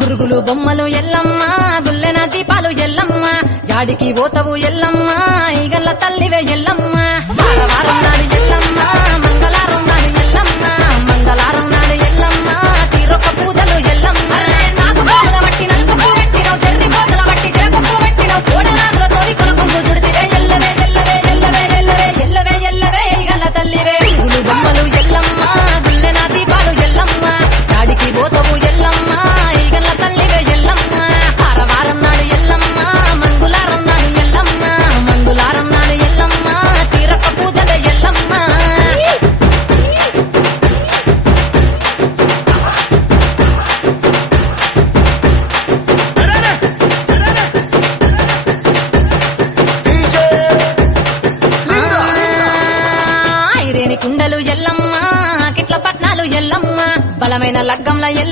గురుగులు బొమ్మలు ఎల్లమ్మ గుల్లెన దీపాలు ఎల్లమ్మ జాడికి పోతవు ఎల్లమ్మ ఈగల్ల తల్లివే ఎల్లమ్మ వారం నాడు ఎల్లమ్మ మంగళారం నాడు ఎల్లమ్మ మంగళారం నాడు ఎల్లమ్మ తీరొక్క పూజలు ఎల్లమ్మ నాకు పూల బట్టి నలుగు పూ పెట్టినవు తెర్రి పోతల బట్టి జరగ పూ పెట్టినవు కోడనాగుల తోడి కొనకొంగు దుడితివే ఎల్లవే ఎల్లవే ఎల్లవే ఎల్లవే ఎల్లవే ఎల్లవే ఈగల్ల తల్లివే గురుగులు బొమ్మలు ఎల్లమ్మ గుల్లెన దీపాలు ఎల్లమ్మ జాడికి పోతవు ఎల్లమ్మ ఈగల్ల తల్లివే ఎల్లమ్మ వారం నాడు ఎల్లమ్మ మంగుళారం నాడు ఎల్లమ్మ మంగుళారం నాడు ఎల్లమ్మ తీరొక్క పూజల ఎల్లమ్మ ఐరేని కుండలు ఎల్లమ్మ కిట్ల పట్నాలు ఎల్లమ్మ బలమైన లగ్గంల